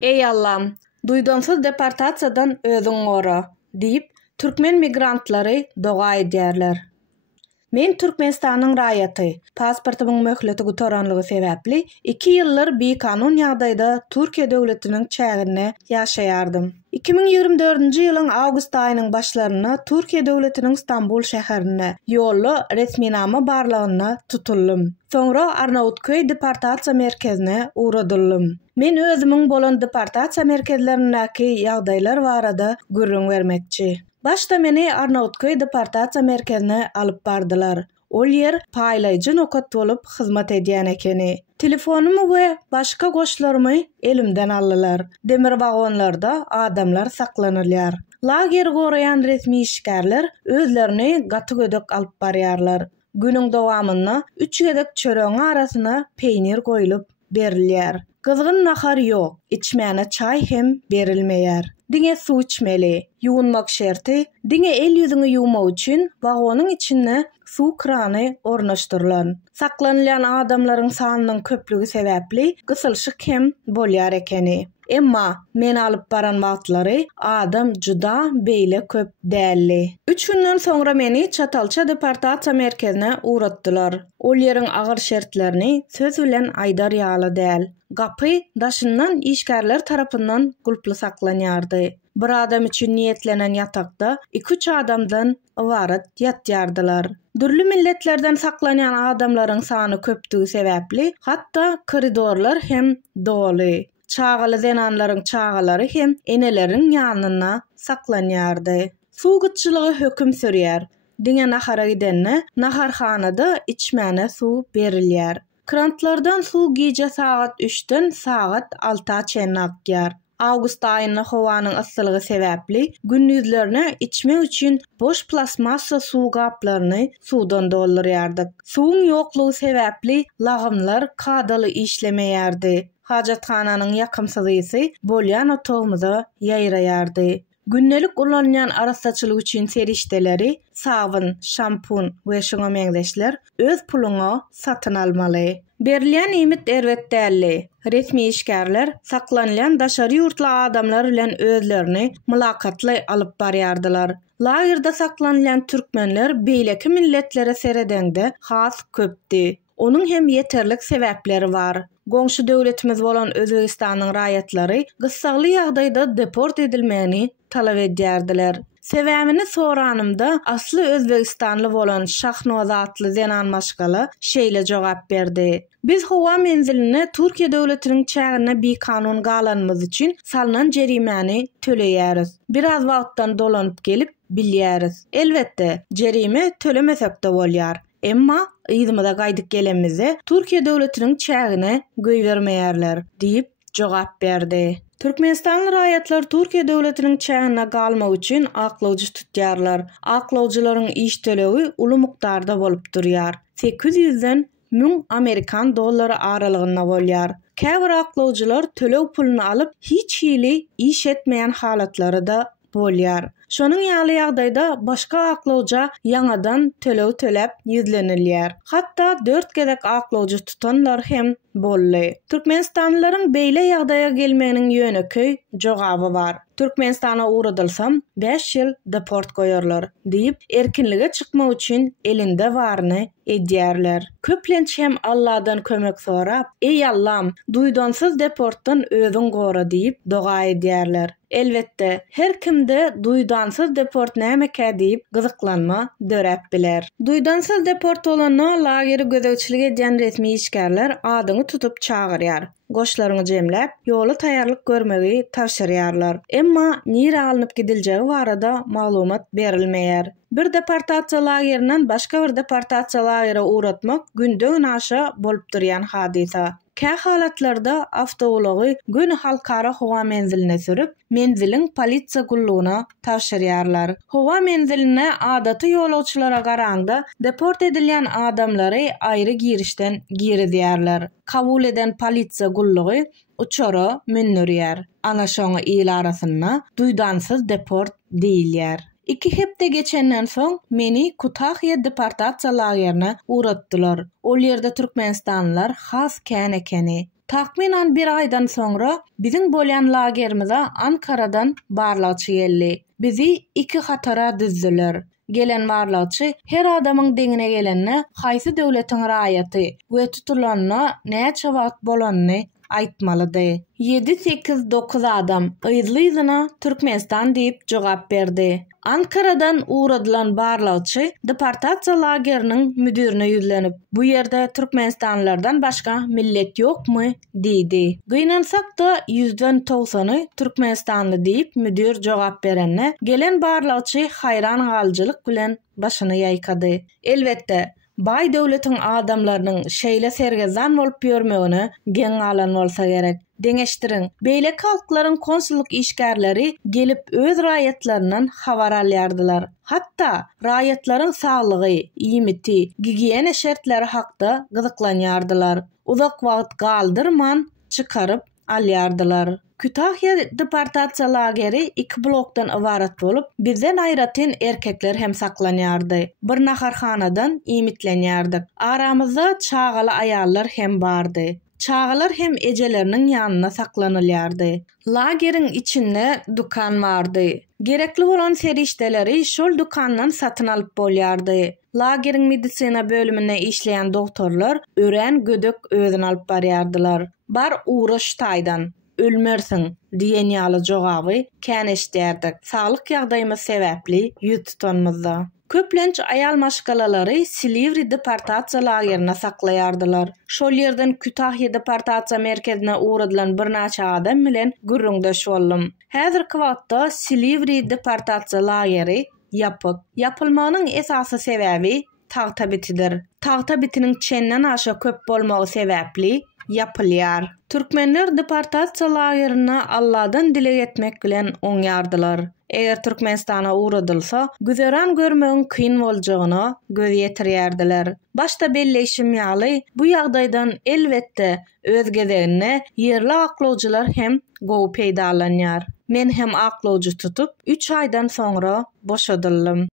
Ey Allah'ım, duýdansız deportasiýadan özüň gora diýip türkmen migrantlary doga edýärler. Men Türkmenistanyň raýaty, pasportumyň möhleti gutoranlygy sebäpli 2 ýyllar bekanun ýagdaýda Türkiýe döwletiniň çägine ýaşaýardym. 2024-nji ýylyň awgust aýynyň başlaryna Türkiýe döwletiniň Istanbul şäherine ýolly resminama barlygyna tutuldum. Soňra Arnavutköy deportasiýa merkezine uğradyldım. Men özümiň bolan deportasiýa merkezlerindäki ýagdaýlar barada gürrüň bermekçi. Başta meni Arnavutköy deportasiýa merkezine alyp bardylar. Ol yer paýlaýjy nokat bolup hyzmat edýän ekeni. Telefonumy we başga goşlarymy elimden aldylar. Demir wagonlarda adamlar saklanýarlar. Lager gorayan resmi işgärler özlerini gaty gödek alyp barýarlar. Günüň dowamyna 3 gedek çöreğiň arasyna peýnir goýulyp berilýär. Gyzgyn nahar ýok, içmäne çaý hem berilmeýär. Diňe suw içmeli, ýuwunmak şerti, diňe el ýüzüňi ýuwmak üçin wagonyň içine suw krany ornaşdyrylan. Saklanýan adamlaryň sanynyň köplügi sebäpli gysylşyk hem bolýar ekeni. Emma men alyp baran wagtlary adam juda beýle köp dälli. 3 günden soňra meni Çatalça deportasiýa merkezine uğratdylar. Ol ýeriň agyr şertlerini söz bilen aýdar ýaly däl. Gapy daşyndan işgärler tarapyndan gulply saklanýardy. Bir adam üçin niýetlenen ýatakda 2-3 adamdan ibaret ýatýardylar. Dürli milletlerden saklanýan adamlaryň sany köpdigi sebäpli hatda koridorlar hem doly. Çağaly zenanlaryň çağalary hem eneleriň ýanyna saklanýardy. Suw gytçylygy höküm sürýär. Diňe nahara gidenne naharhanada içmäne suw berilýär. Krantlardan suw gije saat 3-den saat 6-a çen akýar. Awgust aýynyň howanyň yssylygy sebäpli gündüzlerine içmek üçin boş plasmassa suw gaplaryny suwdan doldurýardyk. Suwun ýoklugy sebäpli lagymlar kadaly işlemeýärdi. Hajathananyň ýakymsyzy bolýan otogymyza ýaýraýardy. Günnelik ulanýan arasaçylyk üçin serişdeleri, sabun, şampun we şoňa meňzeşler öz puluňa satyn almaly. Berilýän ýymit erwetdäli. Resmi işgärler saklanýan daşary ýurtly adamlar bilen özlerini mülakatly alyp barýardylar. Lagerda saklanýan türkmenler beýleki milletlere seredende has köpdi. Onuň hem ýeterlik sebäpleri bar. Goňşy döwletimiz bolan Özbegistanyň raýatlary gyssagly ýagdaýda deport edilmegini talap edýärdiler. Sebäbini soranymda asly Özbegistanly bolan Şahnoza atly zenan maşgala şeýle jogap berdi. Biz howa menziline Türkiýe döwletiniň çägine bekanun galanmamyz üçin salynan jerimeni töleýäris. Biraz wagtdan dolanyp gelip bilýäris. Elbetde jerime tölemesek de bolýar. Emma ýyzmyda gaýdyk gelenmize Türkiýe döwletiniň çägine göý bermeýärler diýip jogap berdi. Türkmenistanly raýatlar Türkiýe döwletiniň çägine galmak üçin aklawjy tutýarlar. Aklawjylaryň iş tölegi uly mukdarda bolup durýar. 800-den 1000 Amerikan dollary aralygynda bolýar. Käbir aklawjylar töleg pulunu alyp hiç hili iş etmeýän halatlary da bolýar. Şonuň ýaly ýagdaýda başga aklawja ýaňadan töleg töläp ýüzlenilýär. Hatda 4 gedek aklawjy tutanlar hem bolly. Türkmenistanlylaryň beýle ýagdaýa gelmeginiň ýöneköy jogaby bar. Türkmenistana uğradylsam 5 ýyl deport goýarlar diýip erkinlige çykmak üçin elinde baryny edýärler. Köplenç hem Allahdan kömek sorap, ey Allah'ım, duýdansyz deportdan özüň gora diýip doga edýärler. Elbetde her kimde duýdansyz deport näme-kä diýip gyzyklanma dörep biler. Duýdansyz deport bolana lageri gözegçilik edýän resmi işgärler adyny tutup çağırýar. Goşlaryny jemläp, ýoly taýýarlyk görmegi tapşyrýarlar. Emma nire alınıp gidiljegi barada maglumat berilmeýär. Bir deportasiýa lagerinden başga bir deportasiýa lagere uğratmak günden aşa bolup durýan hadisa. Kä halatlarda awtobusy gün halkara howa menziline sürüp, menziliň polisiýa gullugyna tapşyrýarlar. Howa menziline adaty ýolagçylara garaňda deport edilýän adamlary aýry girişden girizýärler. Kabul eden polisiýa gullugy uçara minürýär. Ana şoňa il arasyna duýdansyz deport diýilýär. 2 hepde geçenden soň meni Kutahya deportasiýa lagerine uğratdylar. Ol ýerde türkmenistanlylar has kän ekeni, Takminan bir aydan sonra bizim bolyan lagerimize Ankara'dan barlaçy geldi. Bizi iki hatara düzdüler. Gelen barlaçy her adamın deňine gelenne haýsy döwletiň raýaty we tutulanyna näçe wagt bolanyny aýtmalydy. 7-8-9 adam ýyzly-ýyzyna Türkmenistan diýip jogap berdi. Ankara'dan uğradylan barlaçy deportasiýa lageriniň müdirine ýüzlenip, bu ýerde Türkmenistanlylardan başga millet ýokmy diýdi. Gynansak-da 100-den 90-y Türkmenistanly diýip müdir jogap berenne, gelen barlaçy haýran galjylyk bilen başyny ýaýkady. Elbetde Bay döwletiň adamlarynyň şeýle sergezan bolup ýörmegine geň alan bolsa gerek. Deňeşdiriň, beýleki halklaryň konsulluk işgärleri gelip öz raýatlarynyň habar alýardylar. Hatda raýatlaryň saglygy, iýmiti, gigiyena şertleri hakda gyzyklanýardylar. Uzak wagt galdyrman çykaryp alýardylar. Kütahya deportasiýa lageri 2 blokdan ibarat bolup, bizden aýratyn erkekler hem saklanýardy. Bir naharhanadan iýmitlenýärdik. Aramyzda çagaly aýallar hem bardy. Çagalar hem ejeleriniň ýanyna saklanylýardy. Lageriň içinde dukan bardy. Gerekli bolan serişdeleri şol dukandan satyn alyp bolýardy. Lageriň medisina bölümine işleyen doktorlar ören gödök özüne alyp barýardylar. Bar uğraş taýdan ölmersin diýen ýaly jogaby käneşdirdik. Saglyk ýagdaýymyz sebäpli ýüz tutanmyzda. Köplenç ayal maşgalalary Silivri deportasiýa lagerine saklaýardylar. Şol ýerden Kütahya deportasiýa merkezine uğradylan bir näçe adam bilen gürrüňdeş boldum. Häzirki wagtda Silivri deportasiýa lageri ýapyk. Ýapylmanyň esasy sebäbi tagta bitidir. Tagta bitiniň çenden aşa köp bolmagy sebäpli yapılýar. Türkmenler deportasiýa lagerine Allahdan dilek etmek bilen oňýardylar. Eger Türkmenistana uğradylsa, güzeran görmegiň kyn boljagyna göz ýetirýärdiler. Başda belleşim ýaly bu ýagdaýdan elbetde öz gezegine yerli aklawjylar hem gowy peýdalanýar. Men hem aklawjy tutup 3 aýdan soňra boşadyldım.